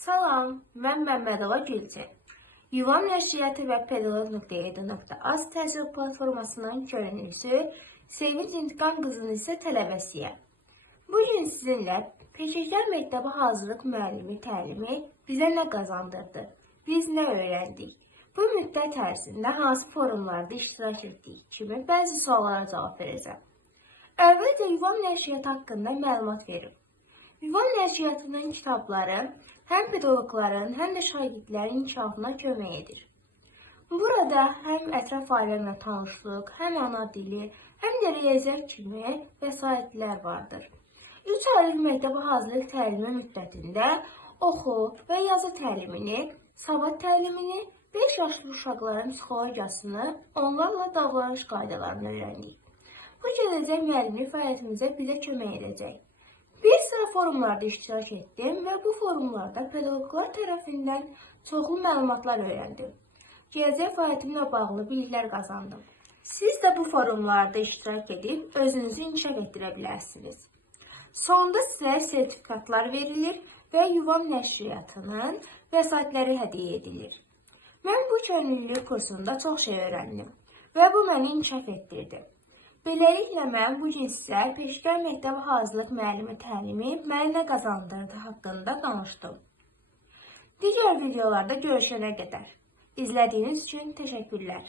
Salam, mən Məmmədova Gülçin. Yuvam nəşriyyatı və pedagog.edu.az təhsil platformasının könüllüsü, Sevinç İntiqam qızının isə tələbəsiyəm. Bugün sizinlə Peşəkar Məktəbi Hazırlıq müəllimi təlimi bizə nə qazandırdı? Biz nə öyrəndik? Bu müddət ərzində hansı forumlarda iştirak etdik kimi bəzi suallara cavab verəcəm. Əvvəlcə Yuvam nəşriyyatı haqqında məlumat verim. Yuvam nəşriyyatının kitabları həm pedaqoqların, həm də şagirdlərin inkişafına kömək edir. Burada həm ətraf aləmlə tanışlıq, həm ana dili, həm də riyaziyyat kimi vəsaitlər vardır. 3 aylıq məktəbi hazırlıq təlimi müddətində oxu və yazı təlimini, savad təlimini, 5 yaşlı uşaqların psixologiyasını, onlarla davranış qaydalarını öyrəndik. Bu gələcək müəllimlik fəaliyyətimizə bizə kömək edəcək. Bir sıra forumlarda iştirak etdim və bu forumlarda pedaqoqlar tərəfindən çoxlu məlumatlar öyrəndim. Gələcək fəaliyyətimlə bağlı biliklər qazandım. Siz də bu forumlarda iştirak edib özünüzü inkişaf etdirə bilərsiniz. Sonda sizə sertifikatlar verilir və Yuvam nəşriyyatının vəsaitləri hədiyyə edilir. Mən bu könüllülük kursunda çox şey öyrəndim və bu məni inkişaf etdirdi. Beləliklə, mən bugün sizə Peşəkar Məktəbi Hazırlıq müəllimi təlimi mənə nə qazandırdı haqqında danışdım. Digər videolarda görüşənə qədər. İzlədiyiniz üçün təşəkkürlər.